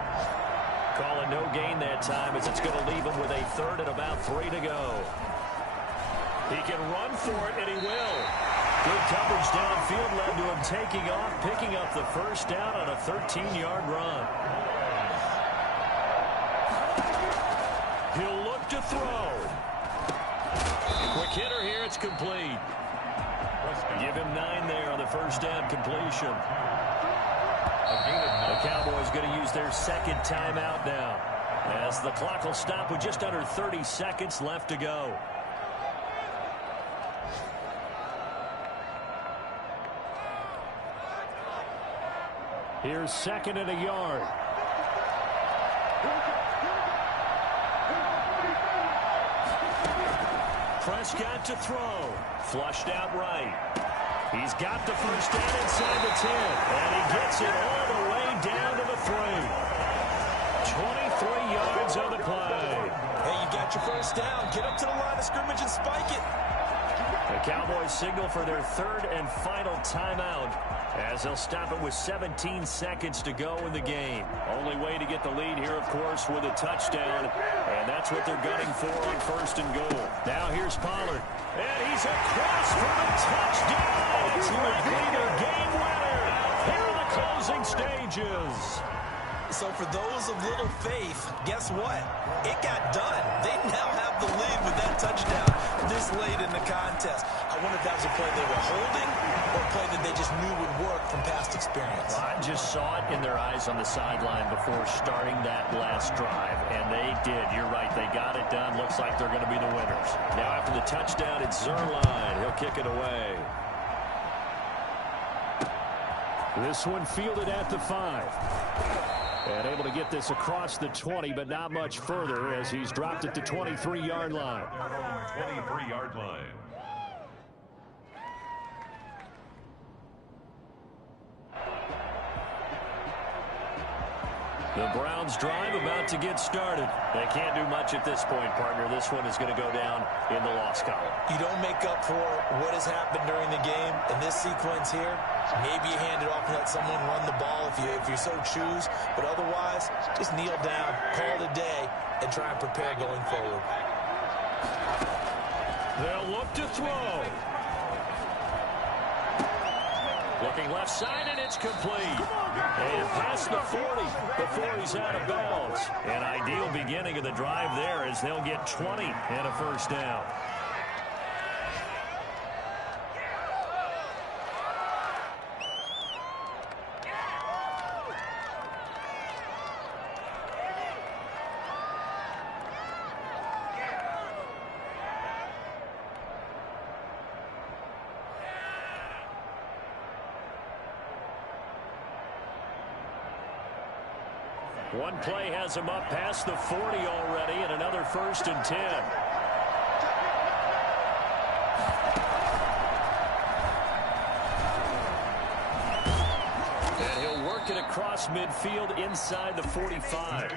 Calling no gain that time as it's going to leave him with a 3rd and about 3 to go. He can run for it, and he will. Good coverage downfield led to him taking off, picking up the 1st down on a 13-yard run. He'll look to throw. Quick hitter here, it's complete. Give him 9 there on the 1st down completion. The Cowboys going to use their 2nd timeout now, as the clock will stop with just under 30 seconds left to go. Here's 2nd and a yard. Prescott to throw. Flushed out right. He's got the 1st down inside the 10. And he gets it all the way down to the 3. 23 yards on the play. Hey, you got your 1st down. Get up to the line of scrimmage and spike it. The Cowboys signal for their 3rd and final timeout, as they'll stop it with 17 seconds to go in the game. Only way to get the lead here, of course, with a touchdown, and that's what they're gunning for on 1st and goal. Now here's Pollard, and he's across for a touchdown. It's likely their game winner here in the closing stages. So for those of little faith, guess what? It got done. They now have the lead with that touchdown this late in the contest. I wonder if that was a play they were holding or a play that they just knew would work from past experience. Well, I just saw it in their eyes on the sideline before starting that last drive, and they did. You're right. They got it done. Looks like they're going to be the winners. Now after the touchdown, it's Zerline. He'll kick it away. This one fielded at the 5. And able to get this across the 20, but not much further as he's dropped it to 23-yard line. 23-yard line. The Browns drive about to get started. They can't do much at this point, partner. This one is going to go down in the loss column. You don't make up for what has happened during the game in this sequence here. Maybe you hand it off and let someone run the ball if you so choose. But otherwise, just kneel down, call it a day, and try and prepare going forward. They'll look to throw. Looking left side, and it's complete. And past the 40 before he's out of bounds. An ideal beginning of the drive there as they'll get 20 and a 1st down. One play has him up past the 40 already, and another 1st and 10. And he'll work it across midfield inside the 45.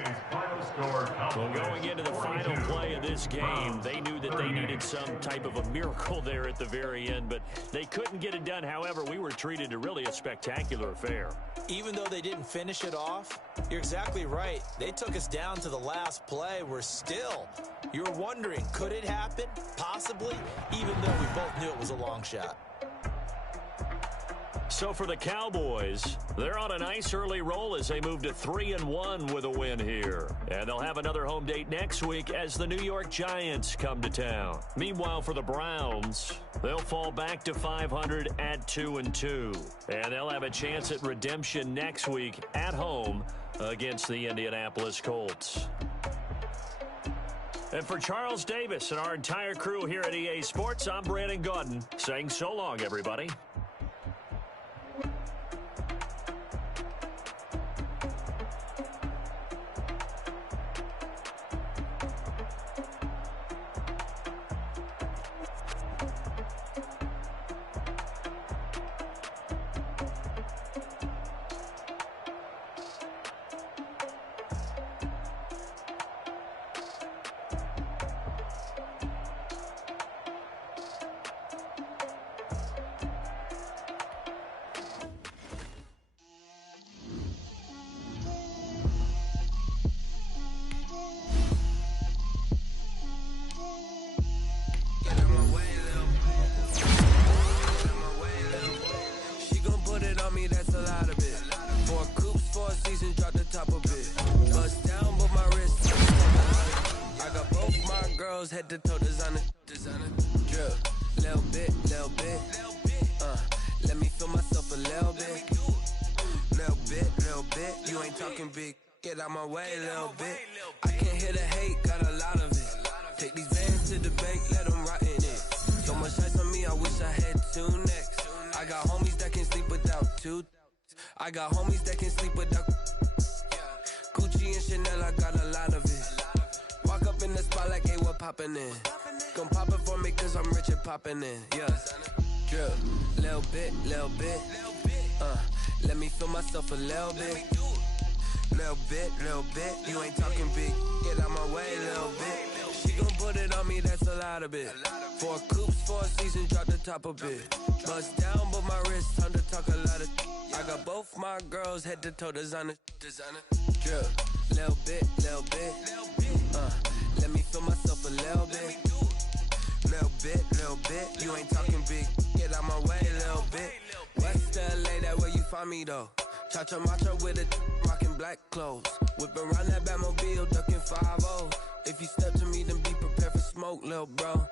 Well, going into the final play of this game, they knew that they needed some type of a miracle there at the very end, but they couldn't get it done. However, we were treated to really a spectacular affair. Even though they didn't finish it off, you're exactly right. They took us down to the last play. We're still, you're wondering, could it happen? Possibly, even though we both knew it was a long shot. So for the Cowboys, they're on a nice early roll as they move to 3-1 with a win here. And they'll have another home date next week as the New York Giants come to town. Meanwhile, for the Browns, they'll fall back to 500 at 2-2. And they'll have a chance at redemption next week at home against the Indianapolis Colts. And for Charles Davis and our entire crew here at EA Sports, I'm Brandon Gaudin saying so long, everybody. girls head to toe designer. Drip, little bit. Let me feel myself a little bit. Little bit. You ain't talking big. Get out my way, little bit. I can't hear the hate, got a lot of it. Take these vans to the bank, let them rot in it. So much ice on me, I wish I had two necks. I got homies that can sleep without two. I got homies that can sleep without Gucci and Chanel, I got a lot of it. Walk up in the spot like, hey, what poppin' in? Gon' pop it for me cause I'm rich and poppin' in, yeah. Drip, little bit. Let me feel myself a little bit. Little bit. You ain't talking big. Get out my way, little bit. She gon' put it on me, that's a lot of it. 4 coops, 4 seasons, drop the top a bit. Bust down, but my wrist, time to talk a lot of. I got both my girls head to toe designer. Drip, little bit. Let me feel myself a little bit. Little bit. You ain't talking big. Get out my way, little bit. West LA, that where you find me though. Cha-cha matcha with a rockin' black clothes. Whip around that Batmobile, ducking 5-0. If you step to me, then be prepared for smoke, lil' bro.